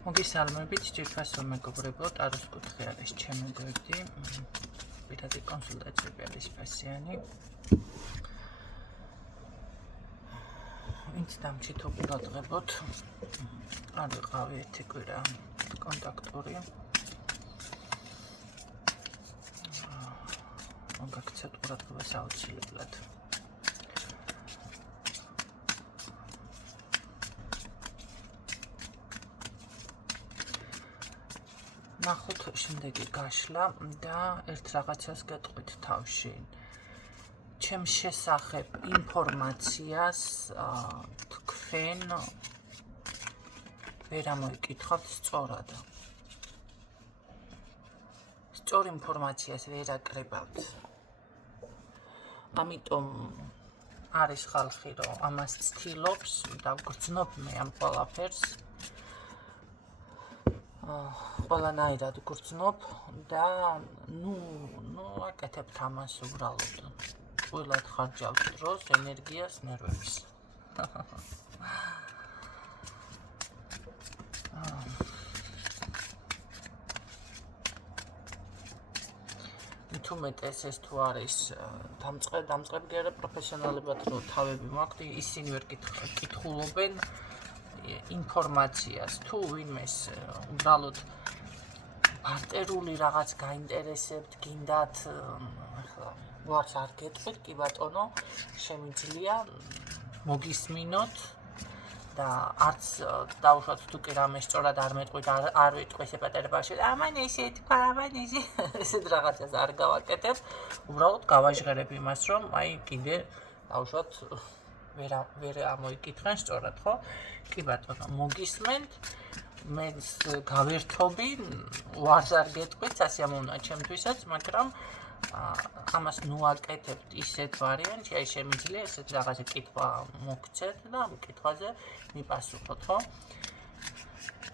მოგესალმებით, ძირფასო მეგობრებო, ტაროს კუთხე არის ჩემი გვერდი, პირადი კონსულტაციები არის ფასიანი. ვინც დამჩითო ყურადღებოთ, არ ვიყავი ერთი კვირა კონტაქტური. მოგაქცევთ ყურადღებას აუცილებლად. ნახოთ შემდეგი გაშლა და ერთ რაღაცას გეტყვით თავში. ჩემ შესახებ ინფორმაციას თქვენ ვერ ამოიკითხავთ სწორად. სწორ ინფორმაციას ვერ აკრებავთ. ამიტომ არის ხალხი, რომ ამას ცდილობს და გრძნობ მე ამ ყველაფერს. ყველანაირად გრძნობ და აკეთებთ ამას უბრალოდ. ყველად ხარჯავთ დროს, ენერგიას, ნერვებს. თუმეტეს ეს თუ არის დამწყებგერე პროფესიონალებად რო თავები მაქვთ, ისინი ვერ კითხულობენ ინფორმაციას, თუ ვინმეს უბრალოდ ბარტერული რაღაც გაინტერესებთ, გინდათ, ახლა ვარს არ გეტყვით, კი ბატონო, შემიძლია მოგისმინოთ და არც დაუშვათ თუ კი რამე სწორად არ მეტყვით, არ ვიტყვი სეპატერებაში, ამან ესე თქვა, ამან ესეთ რაღაცას არ გავაკეთებ, უბრალოდ გავაჟღერებ იმას, რომ აი კიდე დაუშვათ ვერ ამოიკითხენ სწორად, ხო? კი ბატონო, მოგისმენთ, მე გავერთობი, ვარს არ გეტყვით, სასიამოვნოა ჩემთვისაც, მაგრამ ამას ნუაკეთებთ ისეთ ვარიანტში, აი შემიძლია ესეთ რაღაცა კითხვა მოგცეთ და ამ კითხვაზე მიპასუხოთ, ხო?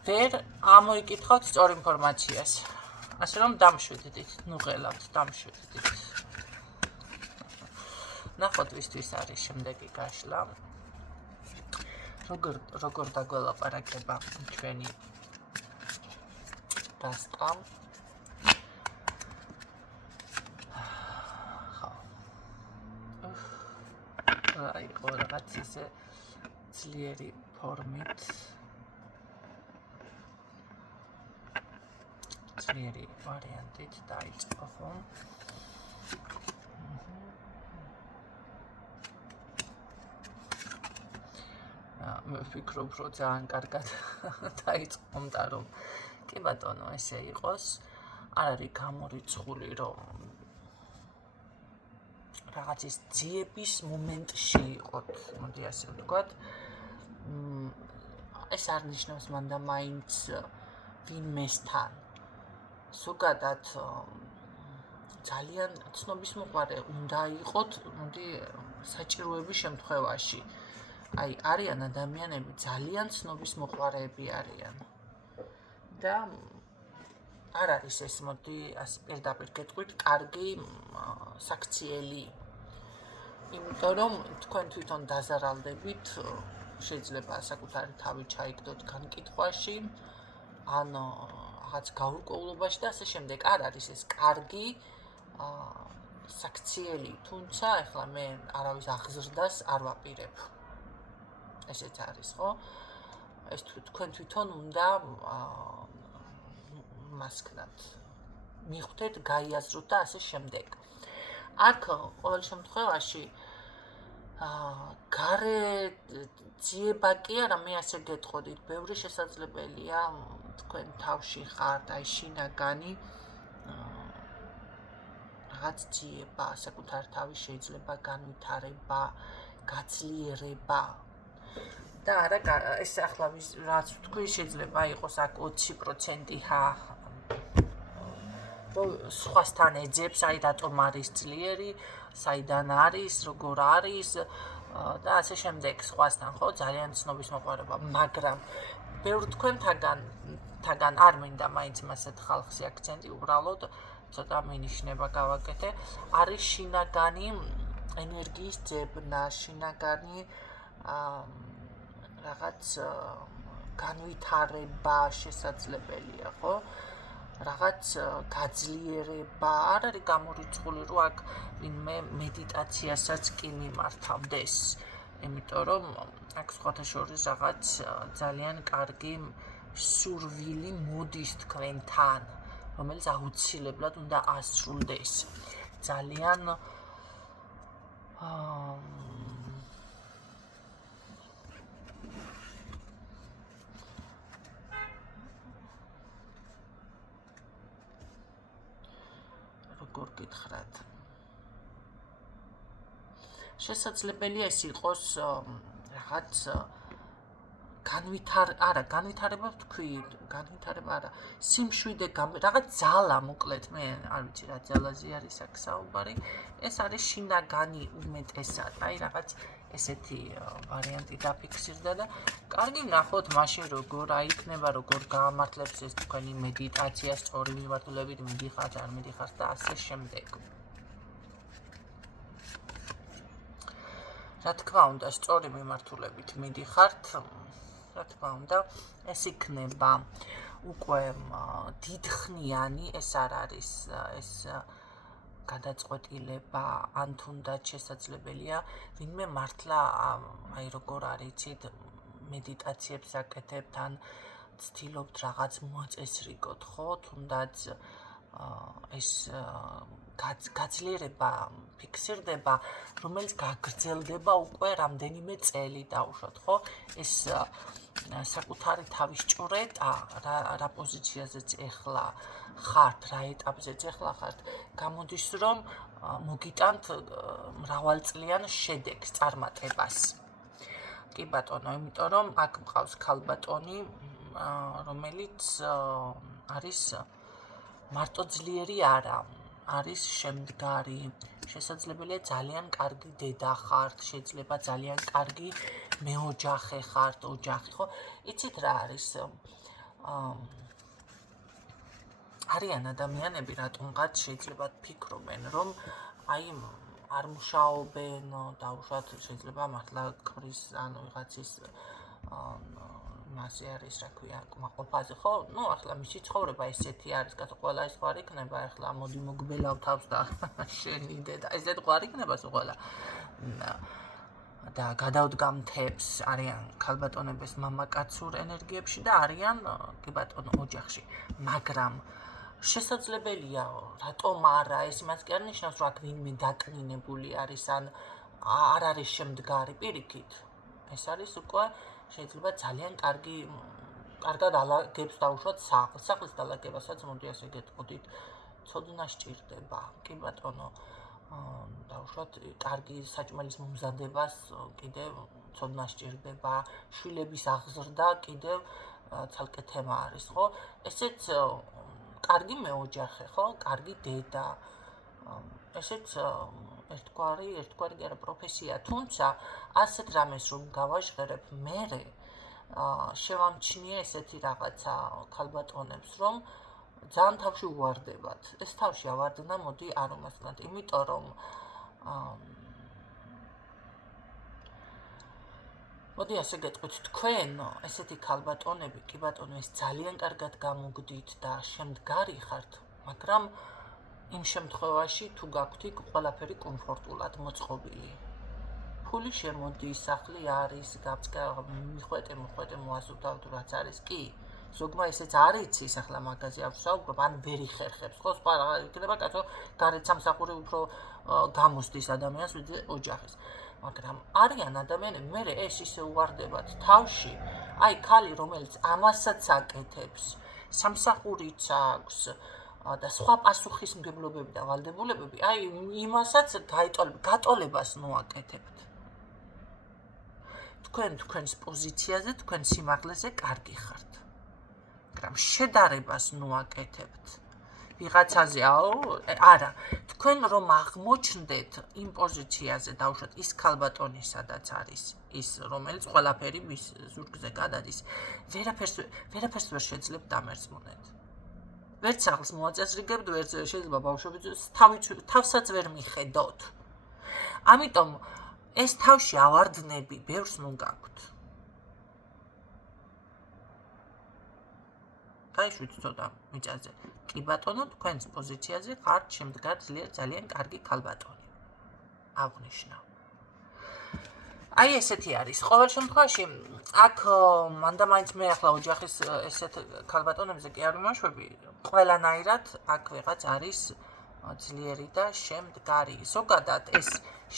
ვერ ამოიკითხავთ სწორ ინფორმაციას. ასე რომ დამშვიდდით, ნუღელავთ, დამშვიდდით. ნახოთ ვისთვის არის შემდეგი გაშლა. როგორ დაგველაპარაკება ჩვენი დასტა. იყო რაღაც ისე ძლიერი ფორმით. ძლიერი ვარიანტით დაიწყო, ხო? მე ვფიქრობ, რომ ძალიან კარგად დაიწყო, რომ კი ბატონო, ესე იყოს, არ არის გამორიცხული, რომ რაღაცის ძიების მომენტში იყოთ, მოდი ასე ვთქვათ. ეს არ ნიშნავს მანდა მაინც ვინმესთან. ზოგადად ძალიან ცნობისმოყვარე უნდა იყოთ, მოდი საჭიროების შემთხვევაში. აი, არიან ადამიანები, ძალიან ცნობისმოყვარეები არიან. და არ არის ეს, მოდი ასე პირდაპირ გეტყვით, კარგი საქციელი. იმიტომ რომ თქვენ თვითონ დაზარალდებით, შეიძლება საკუთარი თავი ჩაიგდოთ განკითხვაში, ან რაღაც გაურკვევლობაში და ასე შემდეგ. არ არის ეს კარგი საქციელი, თუმცა ახლა მე არავის აღზრდას არ ვაპირებ. ესეც არის, ხო? ეს თქვენ თვითონ უნდა მასკნათ. მიხვდეთ, გაიაზროთ და ასე შემდეგ. აქ ყოველ შემთხვევაში გარე ძიება კი არა, მე ასე გეტყოდით, ბევრი შესაძლებელია თქვენ თავში ხართ, აი შინაგანი რაღაც ძიება, საკუთარ თავის შეიძლება განვითარება, გაძლიერება. და არა, ეს ახლა რაც ვთქვი, შეიძლება იყოს აქ 20% სხვასთან ეძებს, აი რატომ არის ძლიერი, საიდან არის, როგორ არის და ასე შემდეგ სხვასთან, ხო, ძალიან ცნობისმოყვარეობა, მაგრამ ბევრ თქვენთაგან არ მინდა მაინც მასეთ ხალხზე აქცენტი, უბრალოდ ცოტა მინიშნება გავაკეთე, არის შინაგანი ენერგიის ძებნა, შინაგანი რაღაც განვითარება შესაძლებელია, ხო? რაღაც გაძლიერება არ არის გამორიცხული, რომ აქ ვინმე მედიტაციასაც კი მიმართავდეს. იმიტომ რომ აქ სხვათა შორის რაღაც ძალიან კარგი სურვილი მოდის თქვენთან, რომელიც აუცილებლად უნდა ასრულდეს. ძალიან როგორ გითხრათ? შესაძლებელია ეს იყოს რაღაც განვითარება ვთქვი, განვითარება არა, სიმშვიდე რაღაც ძალა, მოკლედ, მე არ ვიცი რა ძალაზე არის აქ საუბარი, ეს არის შინაგანი უმეტესად, აი რაღაც ესეთი ვარიანტი დაფიქსირდა და კარგი ვნახოთ მაშინ როგორ იქნება, როგორ გაამართლებს ეს თქვენი მედიტაცია, სწორი მიმართულებით მიდიხართ, არ მიდიხართ და ასე შემდეგ. რა თქმა უნდა, სწორი მიმართულებით მიდიხართ, რა თქმა უნდა, ეს იქნება უკვე დიდხნიანი, ეს არ არის ეს გადაწყვეტილება, ან თუნდაც შესაძლებელია, ვინმე მართლა აი როგორ არიცით, მედიტაციებს აკეთებთ, ან ცდილობთ რაღაც მოაწესრიგოთ, ხო? თუნდაც ეს გაძლიერება ფიქსირდება, რომელიც გაგრძელდება უკვე რამდენიმე წელი დაუშვათ, ხო? ეს საკუთარი თავის ჭვრეტა, რა პოზიციაზეც ეხლა ხართ, რა ეტაპზეც ეხლა ხართ, გამოდის რომ მოგიტანთ მრავალწლიან შედეგს, წარმატებას. კი ბატონო, იმიტომ რომ აქ მყავს ქალბატონი, რომელიც არის მარტოძლიერი არა, არის შემდგარი, შესაძლებელია ძალიან კარგი დედა ხართ, შეიძლება ძალიან კარგი მეოჯახე ხართ, ოჯახი, ხო? იცით რა არის? არიან ადამიანები, რატომღაც შეიძლება ფიქრობენ, რომ აი არ მუშაობენ, დაუშვათ შეიძლება მართლა ქმრის ან ვიღაცის მასე არის, რა ქვია, კმაყოფაზე, ხო? ნუ ახლა მისი ცხოვრება ესეთი არის, კაცო, ყველა ის ხარ იქნება, ახლა მოდი მოგბელავ თავს და შენი დედა, ესეთ ხარ იქნება ყველა. და გადავდგა მთებს, არიან ქალბატონების მამაკაცურ ენერგიებში და არიან, კი ბატონო, ოჯახში. მაგრამ შესაძლებელია, რატომ არა, ეს იმას კი არ ნიშნავს, რომ აქ ვინმე დაკნინებული არის, ან არ არის შემდგარი პირიქით. ეს არის უკვე შეიძლება ძალიან კარგად ალაგებს დაუშვათ სახლის დალაგებასაც, მოდი ასე გეტყოდით, ცოდნა სჭირდება, კი ბატონო, დაუშვათ კარგი საჭმელის მომზადებას კიდევ ცოდნა სჭირდება, შვილების აღზრდა კიდევ ცალკე თემა არის, ხო? ესეც კარგი მეოჯახე, ხო? კარგი დედა, ესეც ერთგვარი კი არა პროფესია, თუმცა ასეთ რამეს რომ გავაჟღერებ მერე შევამჩნიე ესეთი რაღაცა ქალბატონებს, რომ ძალიან თავში უვარდებათ. ეს თავში ავარდნა, მოდი არ უმასწრებთ, იმიტომ რომ მოდი ასე გეტყვით, თქვენ ესეთი ქალბატონები, კი ბატონო, ეს ძალიან კარგად გამოგდით და შემდგარი ხართ, მაგრამ იმ შემთხვევაში თუ გაქვთ იქ ყველაფერი კომფორტულად მოწყობილი. ფული შემოდის, სახლი არის, მიხვეტე მოასუთავთ, რაც არის, კი. ზოგმა ესეც არ იცის, ახლა მაგაზე არ ვსაუბრობ, ან ვერ იხერხებს, ხო? სხვა რა იქნება, კაცო, გარეთ სამსახური უფრო გამოსდის ადამიანს, ვიდრე ოჯახის. მაგრამ არიან ადამიანები, მე ეს ისე უვარდებათ თავში, აი ქალი, რომელიც ამასაც აკეთებს, სამსახურიც აქვს და სხვა პასუხისმგებლობები და ვალდებულებები, აი იმასაც გატოლებას მოაკეთებთ. თქვენს პოზიციაზე, თქვენ სიმაღლეზე კარგი ხართ. მაგრამ შედარებას მოაკეთებთ. ვიღაცაზე, არა, თქვენ რომ აღმოჩნდეთ იმ პოზიციაზე, დაუშვათ ის ქალბატონი, სადაც არის, ის რომელიც ყველაფერი მის ზურგზე გადადის, ვერაფერს ვერ შეძლებთ დამერწმუნეთ. ვერც სახლს მოაწესრიგებთ, ვერც შეიძლება ბავშვები თავსაც ვერ მიხედოთ. ამიტომ ეს თავში ავარდნები ბევრს ნუ გაქვთ. დაიშვით ცოტა მიწაზე. კი ბატონო, თქვენს პოზიციაზე ხართ შემდგარ ძალიან კარგი ქალბატონი. აღნიშნა. აი ესეთი არის. ყოველ შემთხვევაში აქ მანდამაინც მე ახლა ოჯახის ესეთ ქალბატონებზე კი არ ვიმაშვები, ყველანაირად აქ ვიღაც არის ძლიერი და შემდგარი. ზოგადად ეს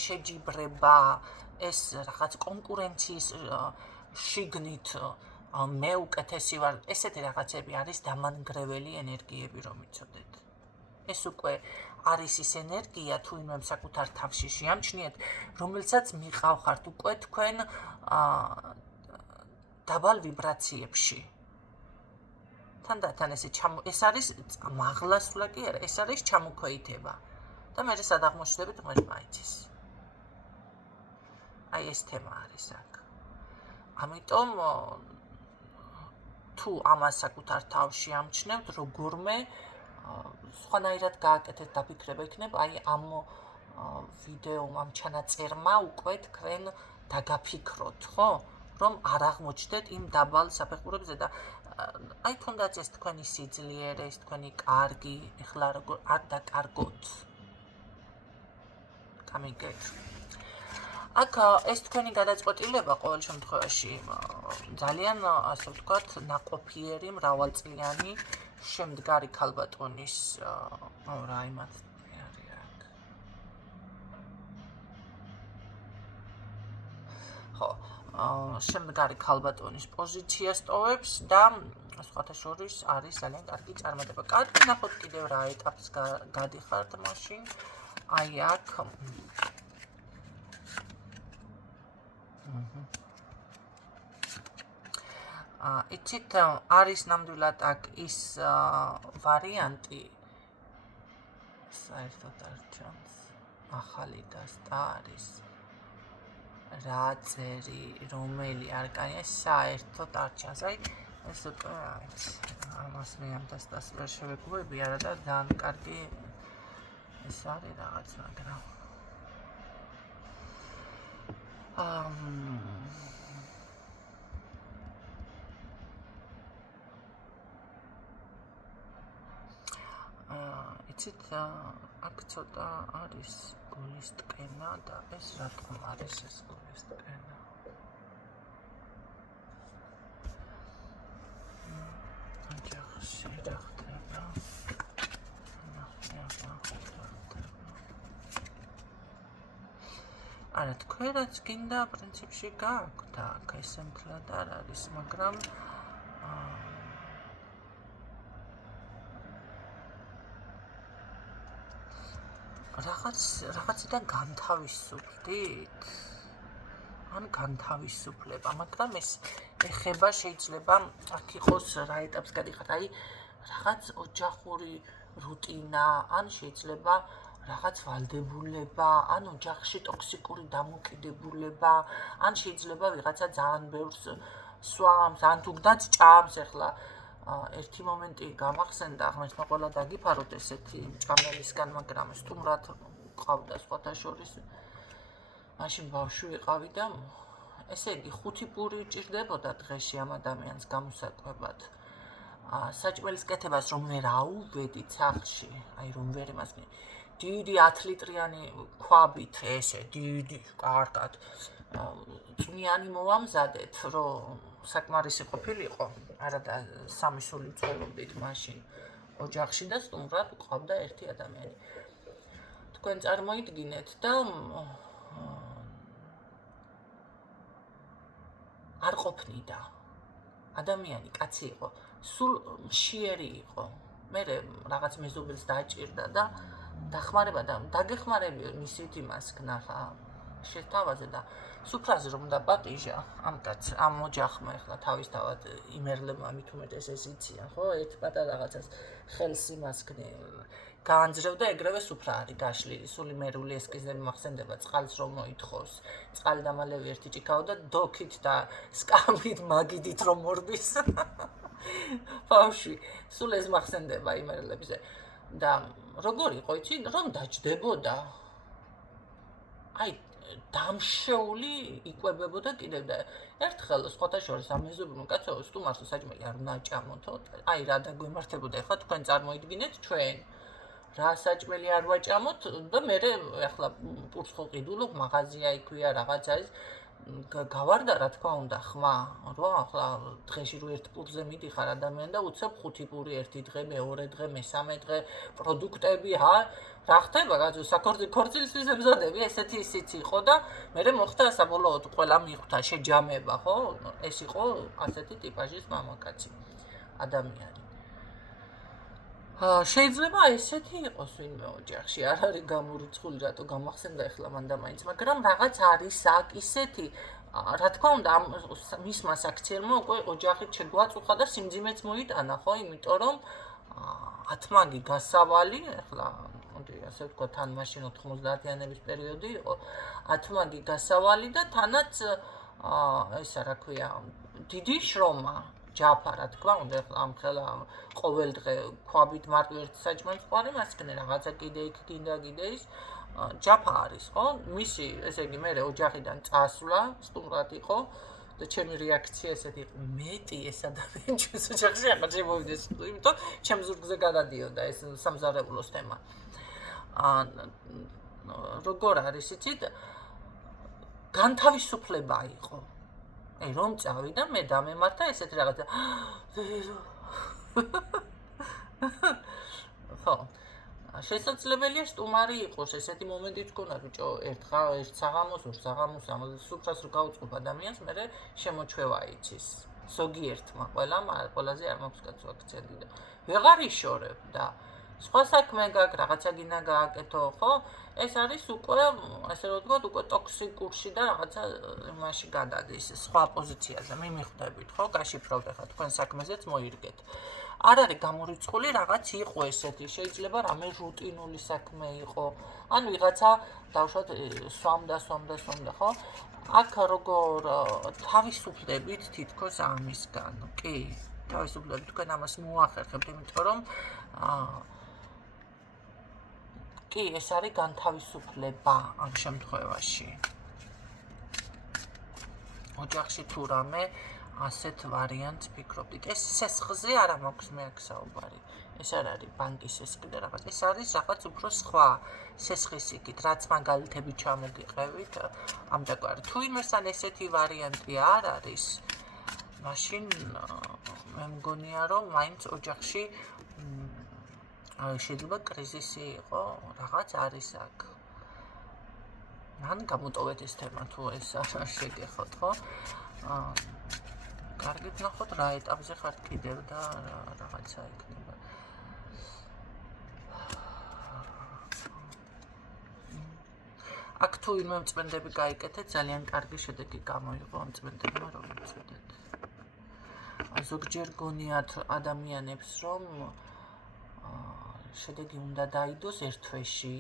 შეჯიბრება, ეს რაღაც კონკურენციის შიგნით მე უკეთესი ვარ, ესეთი რაღაცები არის დამანგრეველი ენერგიები, რომ იცოდეთ. ეს უკვე არის ის ენერგია, თუ იმემ საკუთარ თავში შეამჩნიეთ, რომელსაც მიყავხართ უკვე თქვენ დაბალ ვიბრაციებში. თანდათან ეს არის მაღლასვლა კი არა, ეს არის ჩამოქვეითება. და მე სად აღმოჩნდებით ღმერთმა იცის. აი ეს თემა არის აქ. ამიტომ თუ ამას საკუთარ თავში ამჩნევთ, როგორმე სხვანაირად გააკეთეთ დაფიქრება იქნება, აი ამ ვიდეომ, ამ ჩანაწერმა უკვე თქვენ დაგაფიქროთ, ხო? რომ არ აღმოჩნდეთ იმ დაბალ საფეხურებზე და აი თუნდაც ეს თქვენი სიძლიერე, ეს თქვენი კარგი, ეხლა არ დაკარგოთ. გამიგეთ. აქ ეს თქვენი გადაწყვეტილება ყოველ შემთხვევაში ძალიან, ასე ვთქვათ, ნაყოფიერი, მრავალწლიანი შემდგარი ქალბატონის რა იმათ არის აქ. ხო, შემდგარი ქალბატონის პოზიციას ტოვებს და სხვათა შორის არის ძალიან კარგი წარმატება. კარგი, ნახოთ კიდევ რა ეტაპს გადიხართ მაშინ. აი აქ იცით, არის ნამდვილად აქ ის ვარიანტი, საერთოდ არ ჩანს, ახალი დასტა არის, რა წერი, რომელი არკანი, საერთოდ არ ჩანს, აი, ეს უკვე არის, ამას მე ამ დასტას ვერ შევეგუები, არა და ძალიან კარგი ეს არის რაღაც, მაგრამ იცით, აქ ცოტა არის გულის ტკენა და ეს რატომ არის ეს გულის ტკენა? ოჯახში რა ხდება? არა, თქვენ რაც გინდა პრინციპში გააქვთ აქ, ესე მთლად არ არის, მაგრამ რაღაციდან განთავისუფლდით? ან განთავისუფლება, მაგრამ ეს ეხება შეიძლება აქ იყოს რა ეტაპს გადიხართ, აი რაღაც ოჯახური რუტინა, ან შეიძლება რაღაც ვალდებულება, ან ოჯახში ტოქსიკური დამოკიდებულება, ან შეიძლება ვიღაცა ძალიან ბევრს სვამს, ან თუნდაც ჭამს, ეხლა ერთი მომენტი გამახსენდა, ღმერთმა ყველა დაგიფაროთ ესეთი ჭამელისგან, მაგრამ სტუმრად ყავდა სხვათა შორის. მაშინ ბავშვი ვიყავი და ესე იგი 5 პური ჭირდებოდა დღეში ამ ადამიანს გამოსაკვებად. საჭმელის კეთებას რომ ვერ აუვედით სახლში, აი რომ ვერ იმასკნი. დიდი 10 ლიტრიანი ქვაბით ესე, დიდი, კარგად. წვნიანი მოვამზადეთ, რომ საკმარისი ყოფილიყო, არა და 3 სული ცხოვრობდით მაშინ ოჯახში და სტუმრად ყავდა ერთი ადამიანი. თქვენ წარმოიდგინეთ და არ ყოფნიდა. ადამიანი კაცი იყო, სულ მშიერი იყო. მე რაღაც მეზობელს დააჭირდა და დახმარება და დაგეხმარებიო მისით იმას გნახა შეთავაზე და სუფრაზე რომ დაპატიჟა ამ კაცს, ამ ოჯახმა ახლა თავისთავად იმერლებმა მით უმეტეს ეს იციან, ხო? ერთ პატარა რაღაცას ხელს იმას გაანძრევდა, ეგრევე სუფრა არის გაშლილი, სული მერული ესკიზები მახსენდება, წყალს რომ მოითხოვს, წყალი დამალევი ერთი ჭიქაო და დოქით და სკამით მაგიდით რომ მორბის. ბავშვი, სულ ეს მახსენდება იმერლებზე და როგორ იყო იცი, რომ დაჯდებოდა. აი, დამშეული იკვებებოდა კიდევ და ერთხელ სხვათა შორის ამეზობლო კაცო სტუმარს საჭმელი არ უნდა აჭამოთო აი რა დაგვემართებოდა ახლა თქვენ წარმოიდგინეთ ჩვენ რა საჭმელი არ ვაჭამოთ და მე ახლა პურს ხო ყიდულობ მაღაზია იქვია რაღაცა ის გავარდა რა თქმა უნდა ხმა რა ახლა დღეში რო ერთ პურზე მიდიხარ ადამიანი და უცებ 5 პური ერთი დღე მეორე დღე მესამე დღე პროდუქტები რა ხდება გაზო საქორწილისთვის ემზადები ესეთი ისიც იყო და მე მოხდა საბოლოოდ ყველა მიხვდა შეჯამება ხო ეს იყო ასეთი ტიპაჟის მამაკაცი ადამიანი შეიძლება ესეთი იყოს ვინმე ოჯახში არ არის გამორიცხული რატო გამახსენდა ახლა მან და მაინც მაგრამ რაღაც არის აქ ისეთი რა თქმა უნდა მისმა საქციელმა უკვე ოჯახით შეგვაწუხა და სიმძიმეც მოიტანა ხო იმიტომ რომ 10 მაგი გასავალი ახლა მოდი ასე ვთქვა თან მაშინ 90-იანების პერიოდი იყო 10 მაგი გასავალი და თანაც ესა რა ქვია დიდი შრომა ჯაფა რა თქმა უნდა ამ ხელა ყოველ დღე ქვაბით მარტო ერთ საჭმელს ყვარი მასკნე რაღაცა კიდე იქ კიდე ის ჯაფა არის ხო მისი ესე იგი მე ოჯახიდან წასვლა სტუმრად იყო და ჩემი რეაქცია ესეთი იყო მეტი ეს ადამიანი ჩვენს ოჯახში აღარ შემოვიდეს იმიტომ ჩემ ზურგზე გადადიოდა ეს სამზარეულოს თემა როგორ არის იცით განთავისუფლება იყო აი რომ წავიდა მე დამემართა ესეთი რაღაცა ხო შესაძლებელია სტუმარი იყოს ესეთი მომენტიც გქონდა ბიჭო ერთ საღამოს ორ საღამოს სუფრას რო გაუწყობ ადამიანს მე შემოჩვევა იცის ზოგიერთმა ყველაზე არ მაქვს კაცო აქცენტი და ვეღარ იშორებ და სხვა საქმე გაქვს რაღაცა გინდა გააკეთო ხო ეს არის უკვე ასე რომ ვთქვათ უკვე ტოქსიკურში და რაღაცა იმაში გადადის სხვა პოზიციაზე მიმიხვდებით ხო გაშიფროთ ახლა თქვენ საქმეზეც მოირგეთ არ არის გამორიცხული რაღაც იყო ესეთი შეიძლება რამე რუტინული საქმე იყო ან ვიღაცა დავშოთ სვამდა ხო აქ როგორ თავისუფლდებით თითქოს ამისგან კი თავისუფლდებით თქვენ ამას მოახერხებთ იმიტომ რომ კი ეს არის განთავისუფლება ამ შემთხვევაში ოჯახში თუ რამე ასეთ ვარიანტს ფიქრობთ ეს სესხზე არ მაქვს მე აქ საუბარი ეს არ არის ბანკის ეს კიდე რაღაც ეს არის რაღაც უფრო სხვა სესხის იქით რაც მაგალითები ჩამოგიყევით ამ დაგვარი თუ იმასთან ესეთი ვარიანტი არ არის მაშინ მე მგონია რომ მაინც ოჯახში შეიძლება კრიზისი იყო რაღაც არის აქ მან გამოტოვეთ ეს თემა თუ ეს არ შეგეხოთ ხო კარგით ნახოთ რა ეტაპზე ხართ კიდევ და რაღაცა იქნება აქ თუ იმ წმენდები გაიკეთეთ ძალიან კარგი შედეგი გამოიღო ამ წმენდებმა რომ იცოდეთ ზოგჯერ გონიათ ადამიანებს რომ შედეგი უნდა დაიდოს ერთ თვეში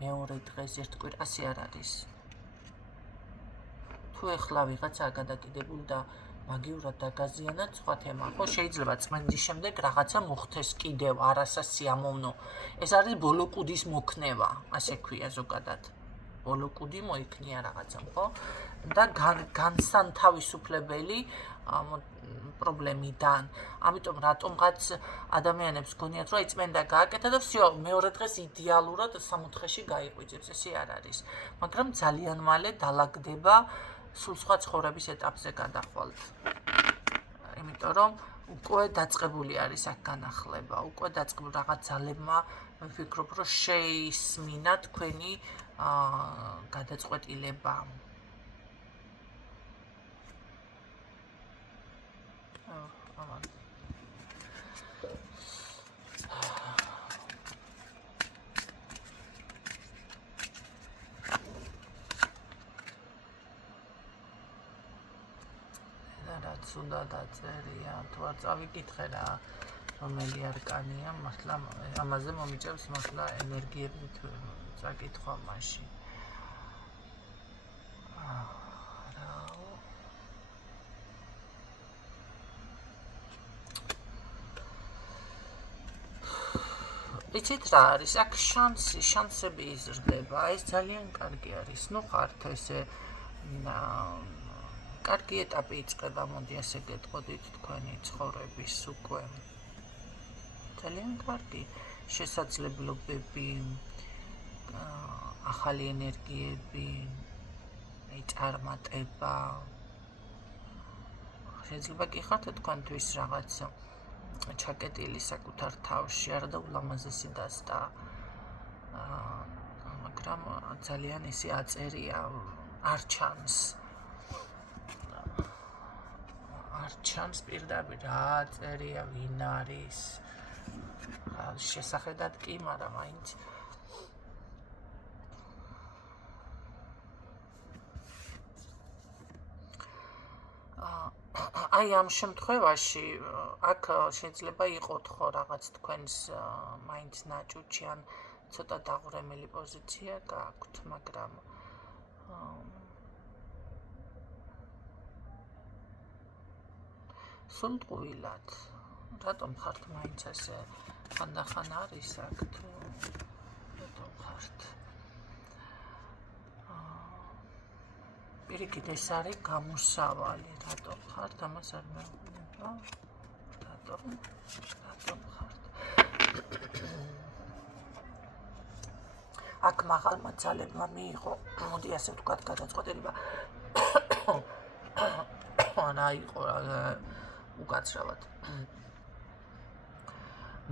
მეორე დღეს ერთ კვირაში არ არის თუ ეხლა ვიღაცა გადაკიდებული და მაგიურად დაგაზიანათ სხვა თემა ხო შეიძლება წმენდის შემდეგ რაღაცა მოხდეს კიდევ არასასიამოვნო ეს არის ბოლოკუდის მოქნება ასე ქვია ზოგადად ბოლოკუდი მოიქნია რაღაცამ ხო და განსანთავისუფლებელი პრობლემიდან ამიტომ რატომღაც ადამიანებს გონიათ რომ წმენდა გააკეთა და всё მეორე დღეს იდეალურად 60-ში გაიყვიძებს ესე არ არის მაგრამ ძალიან მალე დალაგდება სულ სხვა ცხოვრების ეტაპზე გადახვალთ იმიტომ რომ უკვე დაწყებული არის აქ განახლება უკვე დაწყებული რაღაც ძალებმა ვფიქრობ რომ შეისმინა თქვენი გადაწყვეტილება რაც უნდა დაწერია თუ არ წავიკითხე რა რომელი არკანია მართლა ამაზე მომიჭებს მართლა ენერგიებით წაკითხვა მაშინ იცით რა არის? აქ შანსები იზრდება, ეს ძალიან კარგი არის. ნუ ხართ ესე კარგი ეტაპი იწყება, მოდი ასე გეტყოდით თქვენი ცხოვრების უკვე. ძალიან კარგი შესაძლებლობები, ახალი ენერგიები, წარმატება. შეიძლება კი ხართ თქვენთვის რაღაც ჩაკეტილი საკუთარ თავში, არა და ულამაზესი დასტა. მაგრამ ძალიან ისე აწერია, არ ჩანს პირდაპირ რა აწერია, ვინ არის. შესახედად კი, მაგრამ მაინც აი ამ შემთხვევაში აქ შეიძლება იყოთ ხო რაღაც თქვენს მაინც ნაჭუჭი ან ცოტა დაღვრემელი პოზიცია გაქვთ, მაგრამ სულტყუილად რატომ ხართ მაინც ასე ხანდახან არის აქ თუ რატომ ხართ პირიქით ეს არის გამოსავალი რატომ ხართ ამას არ მეუბნება რატომ ხართ აქ მაღალმა ძალებმა მიიღო მოდი ასე ვთქვათ გადაწყვეტილება რა იყო უკაცრავად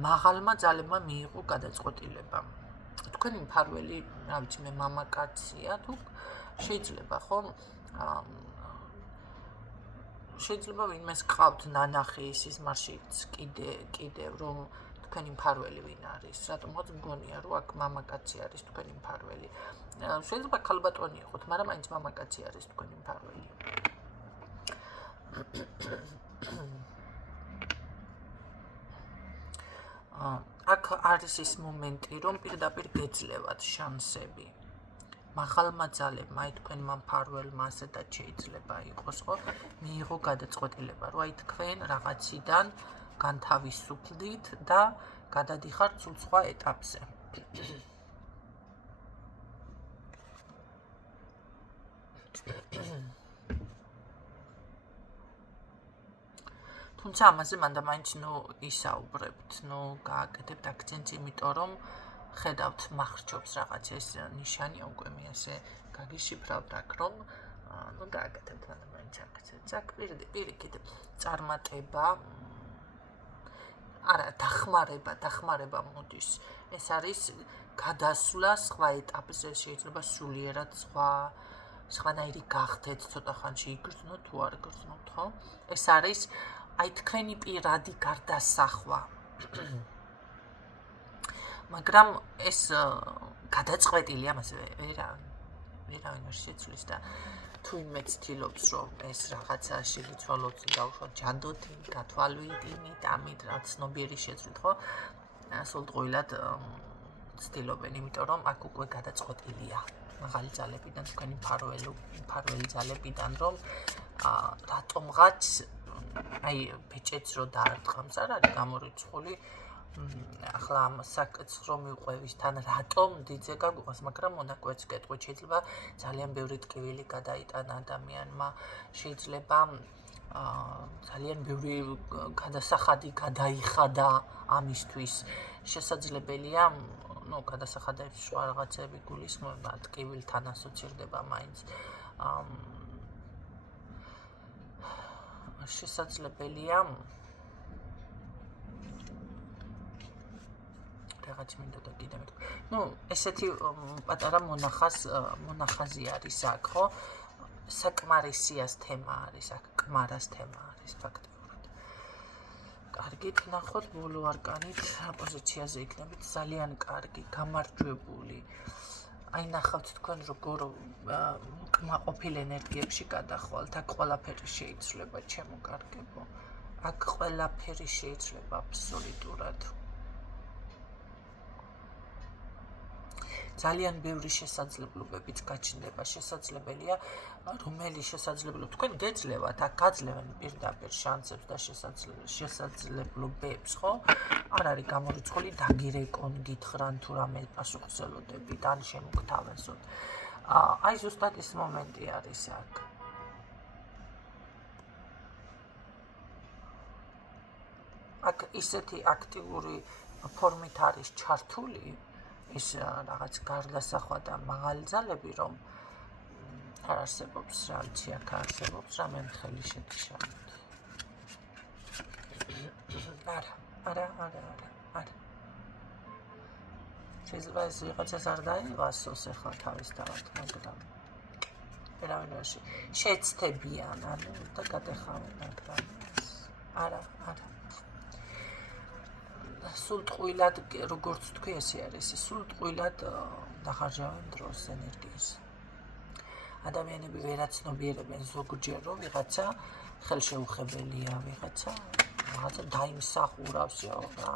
მაღალმა ძალებმა მიიღო გადაწყვეტილება თქვენი მფარველი რა ვიცი მე მამაკაცია თუ შეიძლება ხო შეიძლება ვინმეს ყავთ ნანახი ის მარშიც კიდევ რომ თქვენი მფარველი ვინ არის რატომღაც მგონია რომ აქ მამაკაცი არის თქვენი მფარველი შეიძლება ქალბატონი იყოთ მაგრამ მაინც მამაკაცი არის თქვენი მფარველი აქ არის ის მომენტი რომ პირდაპირ გეძლევათ შანსები მაღალმა ძალებმა აი თქვენმა მფარველმა ასეთად შეიძლება იყოს ხო მიიღო გადაწყვეტილება რომ აი თქვენ რაღაციდან განთავისუფლდით და გადადიხართ სულ სხვა ეტაპზე თუმცა ამაზე მანდა მაინც ნუ ისაუბრებთ ნუ გააკეთებთ აქცენტს იმიტომ რომ ხედავთ მახრჩობს რაღაც ეს ნიშანი უკვე მე ასე გაგიშიფრავთ აქ რომ ნუ გააკეთებთ მანდა მაინც აქცენტს აქ პირიქით წარმატება არა დახმარება მოდის ეს არის გადასვლა სხვა ეტაპზე შეიძლება სულიერად სხვანაირი გახდეთ ცოტა ხანში იგრძნოთ თუ არ იგრძნოთ ხო ეს არის აი თქვენი პირადი გარდასახვა მაგრამ ეს გადაწყვეტილი ამას ვერავინ არ შეცვლის და თუ იმეც ცდილობს რომ ეს რაღაცა შეგიცვალოთ დაუშვათ ჯანდოთ გათვალვით იმით ამით რაც ცნობიერი შეცვლით ხო სულტყუილად ცდილობენ იმიტომ რომ აქ უკვე გადაწყვეტილია მაღალი ძალებიდან თქვენი მფარველი ძალებიდან რომ რატომღაც აი ბეჭედს რო დაარტყამს არ არის გამორიცხული ახლა ამ საკითხს რომ მივყვევის თან რატომ დიდზე გაგვიყვას მაგრამ მონაკვეთს კეთყვით შეიძლება ძალიან ბევრი ტკივილი გადაიტანა ადამიანმა შეიძლება ძალიან ბევრი გადასახადი გადაიხადა ამისთვის შესაძლებელია ნუ გადასახადების სხვა რაღაცები გულისხმობა ტკივილთან ასოცირდება მაინც შესაძლებელია რაღაც მინდა და კიდე მეთქვა. ნუ ესეთი პატარა მონახაზი არის აქ, ხო? საკმარისიას თემა არის აქ, კმარას თემა არის ფაქტობრივად. კარგით, ნახოთ ბოლო არკანით პოზიციაზე იქნებით ძალიან კარგი, გამარჯვებული. აი ნახავთ თქვენ როგორ კმაყოფილ ენერგიებში გადახვალთ, აქ ყველაფერი შეიძლება ჩემო კარგებო. აქ ყველაფერი შეიძლება აბსოლუტურად. ძალიან ბევრი შესაძლებლობებით გაჩნდება. შესაძლებელია, რომელი შესაძლებლობა თქვენ გეძლევათ, აქ გაძლევენ პირდაპირ შანსებს და შესაძლებლობებს, ხო? არ არის გამორიცხული დაგირეკონ, გითხრან თუ რამე პასუხისმგებლობით, ან შემოგთავაზოთ. აი ზუსტად ის მომენტი არის აქ. აქ ისეთი აქტიური ფორმით არის ჩართული ის რაღაც გარდასახვა და მაღალი ძალები, რომ არ არსებობს რა ვიცი, აქ არსებობს რამე ხელი შეგიშალოთ. არა. შეიძლება ეს ვიღაცას არ დაიღასოს ახლა თავის თავად, მაგრამ ვერავინ არ შეცდებიან, ანუ და გადახავენ აქ რამეს. არა. სულ ტყუილად, როგორც თქვი, ესე არის, სულ ტყუილად დახარჯავენ დროს, ენერგიას. ადამიანები ვერაცნობიერებენ ზოგჯერ, რომ ვიღაცა ხელშეუხებელია, ვიღაცა რაღაცა დაიმსახურავს, რა.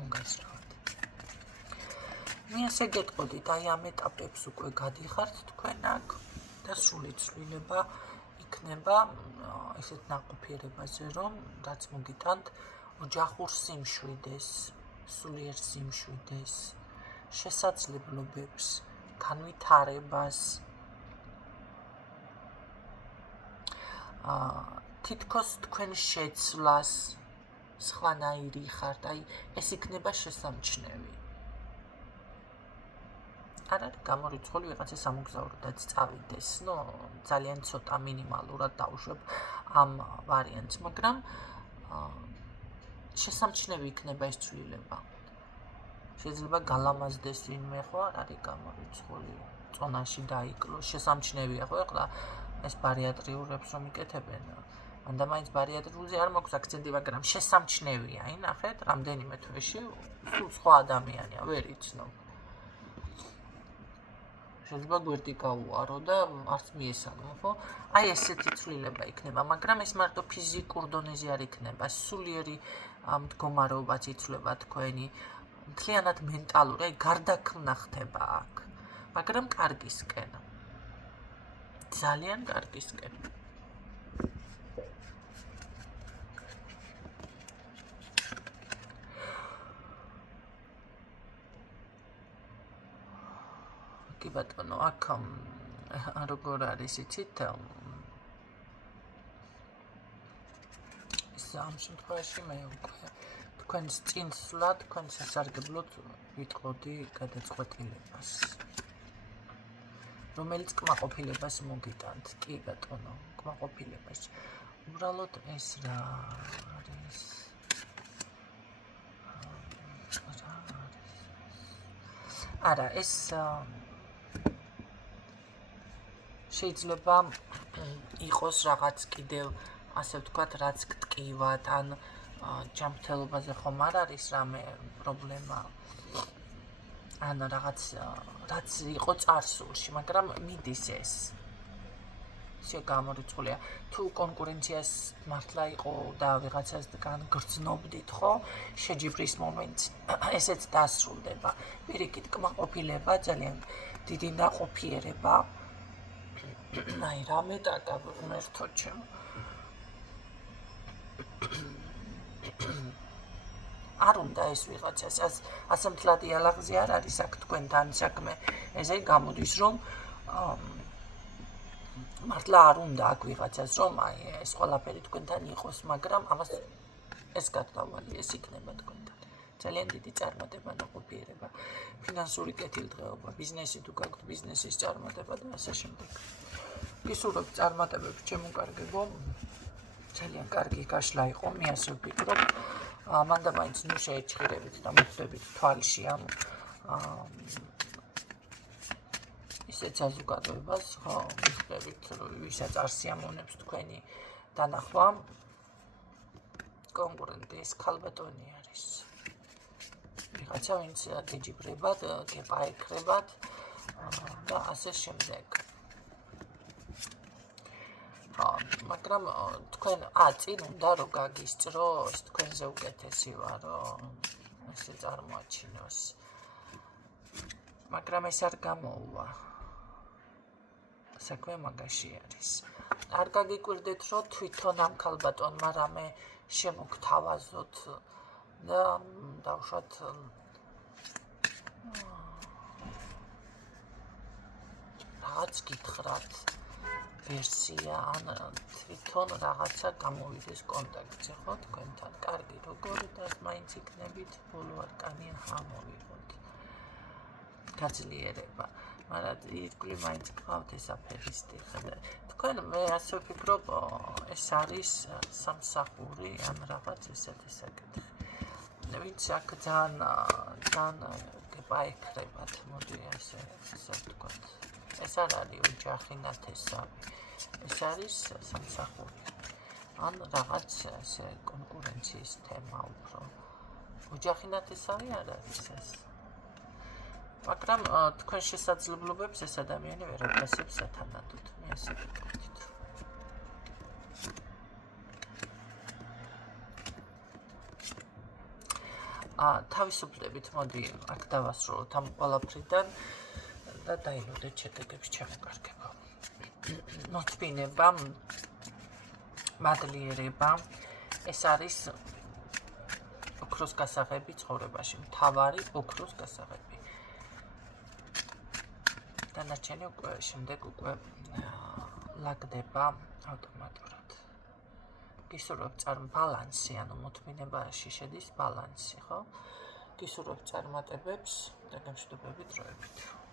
ungazrāt. მე ასე გეტყოდით, აი ამ ეტაპებს უკვე გადიხართ თქვენ აქ და სრული ცვლილება იქნება ესეთ ნაყოფიერებაზე, რომ რაც მოგიტანთ ოჯახურ სიმშვიდეს, სულიერ სიმშვიდეს, შესაძლებლობებს, განვითარებას, თითქოს თქვენ შეცვლას სხვანაირი ხართ, აი ეს იქნება შესამჩნევი. არ არის გამორიცხული ვიღაცა სამოგზაუროდაც წავიდეს, ძალიან ცოტა მინიმალურად დავუშვებ ამ ვარიანტს, მაგრამ შესამჩნევი იქნება ეს ცვლილება. შეიძლება გალამაზდეს ვინმე, ხო არ არის გამორიცხული, წონაში დაიკლოს, შესამჩნევია, ხო ეხლა ეს ბარიატრიულებს რომ იკეთებენ, მანდა მაინც ბარიატრიულზე არ მაქვს აქცენტი, მაგრამ შესამჩნევია, ინახეთ, რამდენიმე თვეში სულ სხვა ადამიანია, ვერ იცნობ. შეიძლება გვერდი გაუარო და არც მიესალმო, ხო? აი ესეთი ცვლილება იქნება, მაგრამ ეს მარტო ფიზიკურ დონეზე არ იქნება, სულიერი მდგომარეობაც იცვლება თქვენი, მთლიანად მენტალური, აი გარდაქმნა ხდება აქ, მაგრამ კარგისკენ. ძალიან კარგისკენ. კი ბატონო, აქ როგორ არის იცით? ის ამ შემთხვევაში მე უკვე თქვენს წინსვლა, თქვენ სასარგებლოდ ვიტყოდი გადაწყვეტილებას, რომელიც კმაყოფილებას მოგიტანთ. კი ბატონო, კმაყოფილებას. უბრალოდ ეს რა არის? არა, ეს შეიძლება იყოს რაღაც კიდევ, ასე ვთქვათ, რაც გტკივად, ან ჯანმრთელობაზე ხომ არ არის რამე პრობლემა, ან რაღაც რაც იყო წარსულში, მაგრამ მიდის ეს. ისე გამორიცხულია. თუ კონკურენციას მართლა იყო და ვიღაცასგან გრძნობდით, ხო? შეჯიბრის მომენტი, ესეც დასრულდება. პირიქით კმაყოფილება, ძალიან დიდი ნაყოფიერება. აი რამე დაგაბრუნერთო ჩემო. არ უნდა ეს ვიღაცას ასე მთლადი ალაღზე არ არის აქ თქვენთან საქმე. ესე გამოდის, რომ მართლა არ უნდა აქ ვიღაცას, რომ აი ეს ყველაფერი თქვენთან იყოს, მაგრამ ამას ეს გადავალი, ეს იქნება თქვენთან. ძალიან დიდი წარმატება, ნაყოფიერება, ფინანსური კეთილდღეობა, ბიზნესი თუ გაქვთ, ბიზნესის წარმატება და ასე შემდეგ. გისურვებ წარმატებებს, ჩემო კარგებო. ძალიან კარგი გაშლა იყო, მე ასე ვფიქრობ. მანდა მაინც ნუ შეეჩხირებით და მოხვდებით თვალში ამ ისეთ საზოგადოებას, ხო, მიხვდებით, ვისაც არ სიამოვნებს თქვენი დანახვა. კონკურენტი ეს ქალბატონი არის. ვიღაცა ვინც გეჯიბრებათ, გეპაექრებათ და ასე შემდეგ. მაგრამ თქვენ წინ უნდა რომ გაგისწროს, თქვენზე უკეთესი ვარო. ესე წარმოაჩინოს. მაგრამ ეს არ გამოუვა. საქმე მაგაში არის. არ გაგიკვირდეთ, რომ თვითონ ამ ქალბატონმა რამე შემოგთავაზოთ და დავუშვათ რაღაც გითხრათ ვერსია ან თვითონ რაღაცა გამოვიდეს კონტაქტზე, ხო, თქვენთან. კარგი, როგორი და მაინც იქნებით, ბოლო არკანი ამოვიღოთ. გაძლიერება. მაგრამ ირგვლივ მაინც გყავთ ეს აფერისტი, ხედავთ. თქვენ მე ასე ვფიქრობ, ეს არის სამსახური ან რაღაც ესეთი საკითხი. ვინც აქ ძალიან გეპაექრებათ, მოდი ასე ვთქვათ. ეს არ არის ოჯახი ნათესავი. ეს არის სამსახური. ან რაღაც ესე კონკურენციის თემა უფრო. ოჯახი ნათესავი არ არის ეს. მაგრამ თქვენ შესაძლებლობებს ეს ადამიანი ვერ აფასებს სათანადოდ. მე ასე ვფიქრობთ. თავისუფლებით მოდი აქ დავასრულოთ ამ ყველაფრიდან და დაილოდეთ შედეგებს ჩამოკარგება. მოწმინება, მადლიერება, ეს არის ოქროს გასაღები ცხოვრებაში, მთავარი ოქროს გასაღები. დანარჩენი უკვე შემდეგ უკვე ლაგდება ავტომატურად. გისურვებთ ბალანსი, ანუ მოთმინებაში შედის ბალანსი, ხო? გისურვებთ წარმატებებს და გამშვიდობებით დროებით.